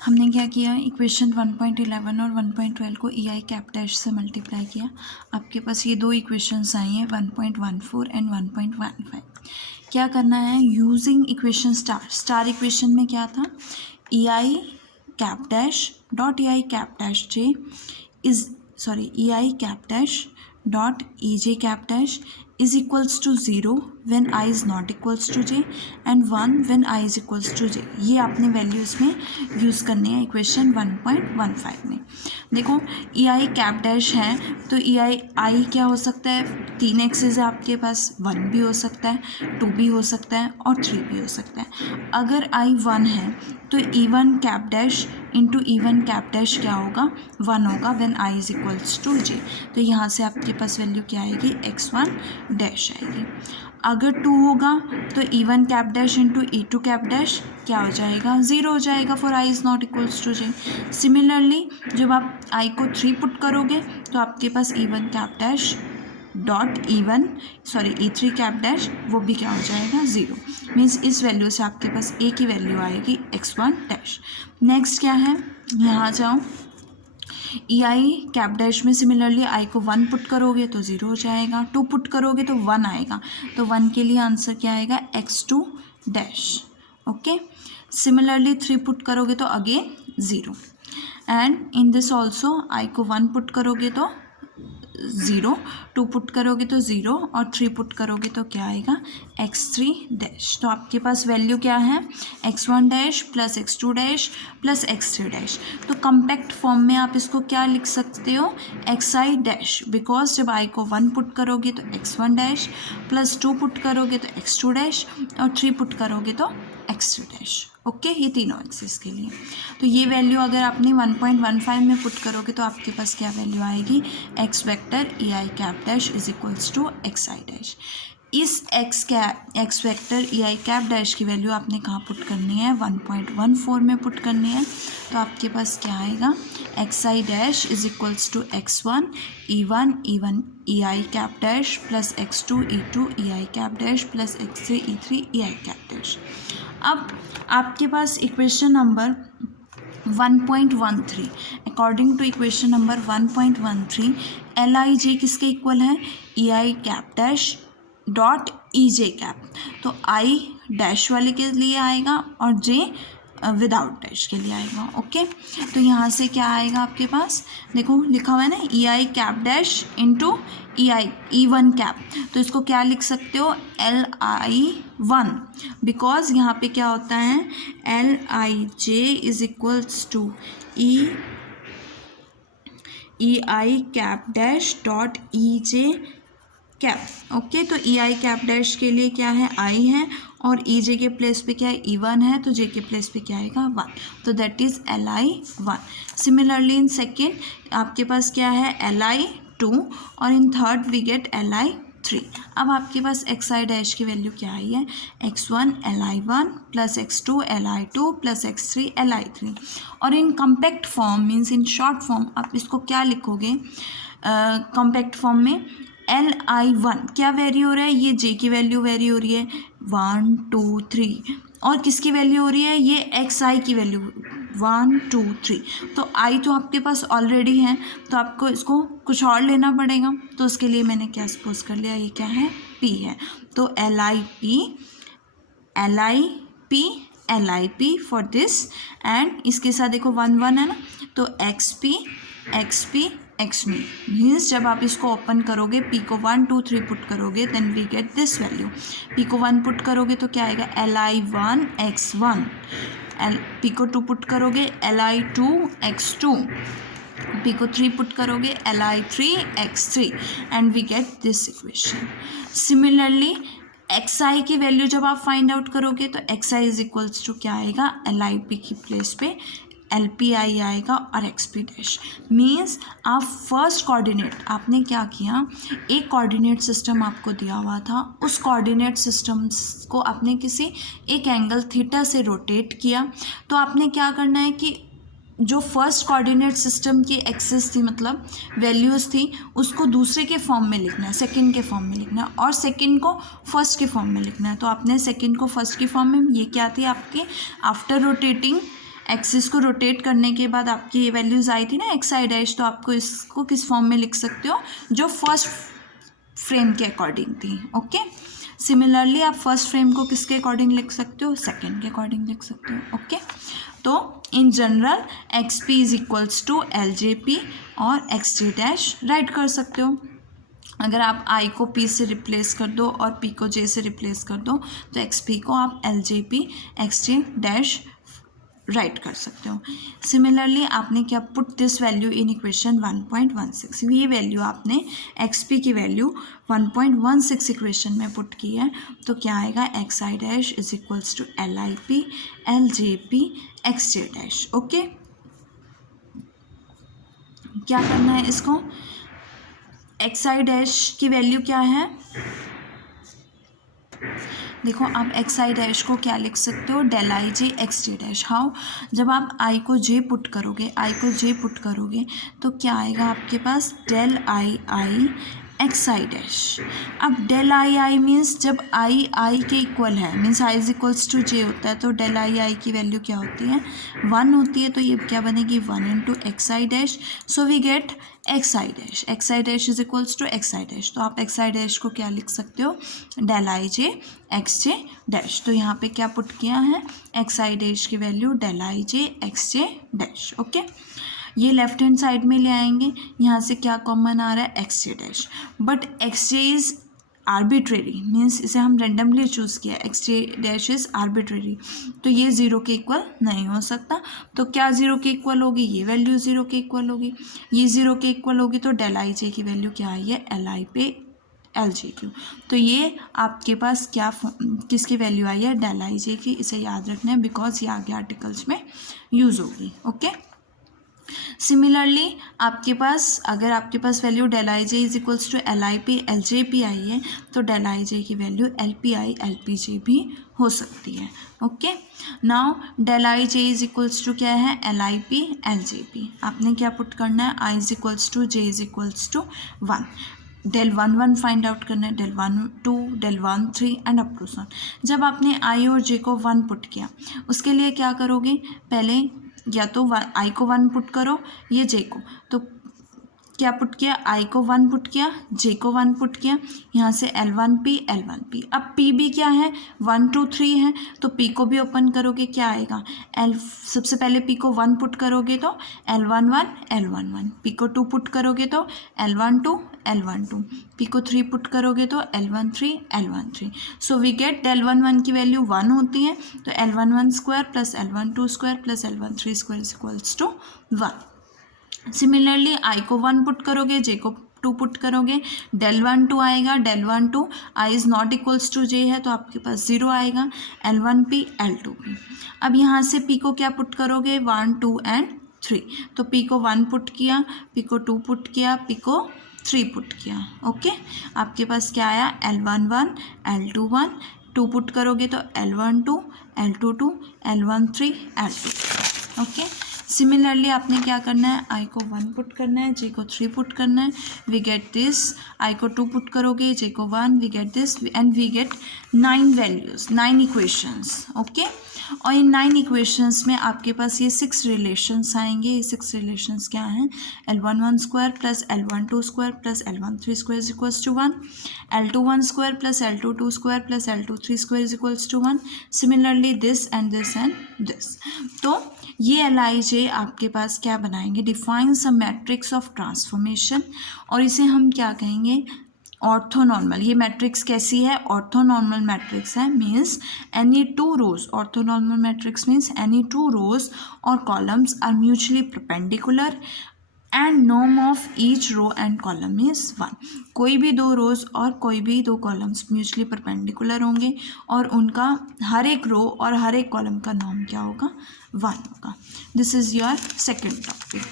हमने क्या किया, इक्वेशन 1.11 और 1.12 को ई आई कैप डैश से मल्टीप्लाई किया। आपके पास ये दो इक्वेशंस आई हैं 1.14 एंड 1.15। क्या करना है, यूजिंग इक्वेशन स्टार इक्वेशन में क्या था, E I cap dash dot E I cap dash J is E I cap dash dot E J cap dash is equals to 0 when I is not equals to j and 1 when I is equals to j। ये आपने value इसमें use करनी है equation 1.15 में। देखो ई I cap dash है तो E आई क्या हो सकता है, 3 एक्सेस है आपके पास, 1 भी हो सकता है, 2 भी हो सकता है और 3 भी हो सकता है। अगर आई 1 है तो E1 cap dash into E1 cap dash क्या होगा, 1 होगा when I is equals to j। तो यहाँ से आपके पास वैल्यू क्या आएगी, x1 डैश आएगी। अगर 2 होगा तो E1 cap dash into E2 cap dash क्या हो जाएगा, 0 हो जाएगा for I is not equals to j। Similarly जब आप I को 3 पुट करोगे तो आपके पास E1 cap dash dot E3 cap dash वो भी क्या हो जाएगा, 0। मीन्स इस वैल्यू से आपके पास एक ही वैल्यू आएगी x1 डैश। नेक्स्ट क्या है, यहाँ जाओ, ई आई कैप डैश में सिमिलरली आई को 1 पुट करोगे तो 0 हो जाएगा, 2 पुट करोगे तो 1 आएगा, तो 1 के लिए आंसर क्या आएगा, x2 dash. Okay, similarly 3 put करोगे तो again 0 and in this also I को 1 पुट करोगे तो 0, 2 पुट करोगे तो 0 और 3 पुट करोगे तो क्या आएगा, x3 डैश। तो आपके पास वैल्यू क्या है, x1 dash plus x2 dash plus x3 dash. तो कम्पैक्ट फॉर्म में आप इसको क्या लिख सकते हो, xi डैश, बिकॉज जब i को 1 पुट करोगे तो x1 डैश प्लस 2 पुट करोगे तो x2 डैश और 3 पुट करोगे तो x3 डैश। ओके, ये तीनों एक्सिस के लिए। तो ये वैल्यू अगर आपने 1.15 में पुट करोगे तो आपके पास क्या वैल्यू आएगी, x vector E I cap dash is equals to X I dash. इस X vector E I cap dash की वैल्यू आपने कहाँ पुट करनी है, 1.14 में पुट करनी है। तो आपके पास क्या आएगा, X I dash is equals to x1 E1 E I cap dash plus x2 E2 E I cap dash plus x3 E3 E I cap dash. अब आपके पास equation number 1.13, according to equation number 1.13 L I J किसके equal है, E I cap dash dot E J cap. तो I dash वाले के लिए आएगा और जे विदाउट डैश के लिए आएगा। ओके, तो यहाँ से क्या आएगा आपके पास, देखो लिखा हुआ है ना, E I cap dash into E1 cap. तो इसको क्या लिख सकते हो, LI1, बिकॉज यहाँ पे क्या होता है, LIJ is equals to E I cap dash dot EJ cap. Okay, तो ई आई कैप डैश के लिए क्या है, आई है और ई जे के प्लेस पे क्या है, E1 है, तो जे के प्लेस पे क्या आएगा, 1, तो that is LI1। Similarly in second आपके पास क्या है, LI2 और in third we get LI3। अब आपके पास एक्स आई डैश की वैल्यू क्या आई है, x1 LI1 plus x2 LI2 plus x3 LI3। और in compact form means in short form आप इसको क्या लिखोगे, कम्पैक्ट फॉर्म में LI1 क्या वेरी हो रहा है, ये J की वैल्यू वेरी हो रही है 1 2 3 और किसकी वैल्यू हो रही है, ये XI की वैल्यू 1 2 3। तो I तो आपके पास ऑलरेडी है तो आपको इसको कुछ और लेना पड़ेगा, तो उसके लिए मैंने क्या सपोज कर लिया, ये क्या है, P है। तो LIP फॉर दिस एंड इसके साथ देखो 1 1 है ना, तो XP मीन्स जब आप इसको ओपन करोगे, P को 1 2 3 पुट करोगे then we get this value. P को 1 पुट करोगे तो क्या आएगा, LI1 X1, P को 2 पुट करोगे LI2 X2, P को 3 पुट करोगे LI3 X3 and we get this equation. Similarly XI की वैल्यू जब आप फाइंड आउट करोगे तो XI इज इक्वल्स टू क्या आएगा, LIP की प्लेस पे LPI आएगा और XP डैश। मीन्स आप फर्स्ट कोऑर्डिनेट आपने क्या किया, एक कोऑर्डिनेट सिस्टम आपको दिया हुआ था, उस कोऑर्डिनेट सिस्टम्स को आपने किसी एक एंगल थीटा से रोटेट किया। तो आपने क्या करना है कि जो फर्स्ट कोऑर्डिनेट सिस्टम की एक्सिस थी, मतलब वैल्यूज़ थी, उसको दूसरे के फॉर्म में लिखना है, सेकंड के फॉर्म में लिखना है, और सेकंड को फर्स्ट के फॉर्म में लिखना है। तो आपने सेकंड को फर्स्ट के फॉर्म में, ये क्या थी आपकी, आफ्टर रोटेटिंग एक्सिस को रोटेट करने के बाद आपकी ये वैल्यूज़ आई थी ना एक्स आई डैश, तो आपको इसको किस फॉर्म में लिख सकते हो, जो फर्स्ट फ्रेम के अकॉर्डिंग थी। ओके, सिमिलरली आप फर्स्ट फ्रेम को किसके अकॉर्डिंग लिख सकते हो, सेकेंड के अकॉर्डिंग लिख सकते हो। ओके, तो in general X P is equals to L J P और एक्स जे डैश राइट कर सकते हो। अगर आप आई को पी से रिप्लेस कर दो और पी को जे से रिप्लेस कर दो तो एक्स पी को आप L J P X J dash write कर सकते हो। सिमिलरली आपने क्या put this value in equation 1.16, ये वैल्यू आपने एक्स पी की वैल्यू 1.16 इक्वेशन में पुट की है, तो क्या आएगा, X I dash is equals to L I P L J P X J dash. Okay, क्या करना है इसको, एक्स आई डैश की वैल्यू क्या है, देखो आप एक्स आई डैश को क्या लिख सकते हो, del I J X J dash. How, जब आप आई को जे पुट करोगे, आई को जे पुट करोगे तो क्या आएगा आपके पास, del I I X I dash. अब डेल आई आई मीन्स जब आई आई के इक्वल है, means I is equals to J होता है, तो डेल आई आई की वैल्यू क्या होती है, 1 होती है, तो ये क्या बनेगी, 1 into X I dash, so we get X I dash, X I dash is equals to X I dash. तो आप एक्स आई डैश को क्या लिख सकते हो, del I J X J dash. तो यहाँ पे क्या पुट किया है, एक्स आई डैश की value del I J X J dash. Okay, ये लेफ्ट हैंड साइड में ले आएंगे, यहाँ से क्या कॉमन आ रहा है, x J dash, but x J is arbitrary, means इसे हम रेंडमली चूज़ किया, x J dash is arbitrary, तो ये ज़ीरो के इक्वल नहीं हो सकता। तो क्या ज़ीरो के इक्वल होगी, ये वैल्यू ज़ीरो के इक्वल होगी, ये ज़ीरो के इक्वल होगी, तो डेल आई जे की वैल्यू क्या आई है, एल आई पे एल जे क्यू। तो ये आपके पास क्या किसकी वैल्यू आई है, डेल आई जे की, इसे याद रखना है बिकॉज ये आगे आर्टिकल्स में यूज़ होगी। ओके, सिमिलरली आपके पास अगर आपके पास value del I J is equals to L I P L J P I है, तो डेल आई जे की value L P I L P J भी हो सकती है। Okay, now del I J is equals to क्या है, L I P L J P. आपने क्या पुट करना है, I is equals to J is equals to 1, del 1 find out करना है, del 1 2 del 1 3 and up to सन। जब आपने आई और जे को 1 पुट किया, उसके लिए क्या करोगे, पहले या तो आई को 1 पुट करो, ये जे को, तो क्या पुट किया, आई को 1 पुट किया, जे को 1 पुट किया, यहाँ से L1P। अब P भी क्या है, 1 2 3 है, तो P को भी ओपन करोगे, क्या आएगा, सबसे पहले P को 1 पुट करोगे तो L11, P को 2 पुट करोगे तो L12, P को 3 पुट करोगे तो L13। So we gate L11 की वैल्यू 1 होती है, तो L11 square plus L12 square plus L13 square is equals to 1। Similarly I को 1 पुट करोगे, जे को 2 पुट करोगे, डेल 1 2 आएगा, del 1 2 I is not equals to J है, तो आपके पास 0 आएगा, L1P L2P। अब यहाँ से P को क्या पुट करोगे, 1 2 एंड 3, तो P को 1 पुट किया, P को 2 पुट किया, P को 3 पुट किया। ओके, आपके पास क्या आया, L11 L21, 2 पुट करोगे तो L12 L22 L13 L2। Okay, similarly आपने क्या करना है, आई को 1 पुट करना है, जे को 3 पुट करना है, वी गेट दिस, आई को 2 पुट करोगे, जे को 1, we get this and we get 9 values, 9 equations. Okay, और इन 9 इक्वेशंस में आपके पास ये 6 रिलेशंस आएंगे। ये 6 रिलेशंस क्या हैं, L11 square plus L12 square plus L13 square is equals to 1, L21 square plus L22 square plus L23 square is equals to 1। Similarly this and this and this. तो ये L I J आपके पास क्या बनाएंगे, defines a matrix of transformation, और इसे हम क्या कहेंगे, ऑर्थोनॉर्मल। ये मैट्रिक्स कैसी है, ऑर्थोनॉर्मल मैट्रिक्स है, means any 2 rows, orthonormal matrix means any 2 rows और columns are mutually perpendicular and norm of each row and column is 1। कोई भी 2 रोज और कोई भी 2 कॉलम्स म्यूचुअली परपेंडिकुलर होंगे और उनका हर एक रो और हर एक कॉलम का नॉर्म क्या होगा, 1 होगा। This is your second topic.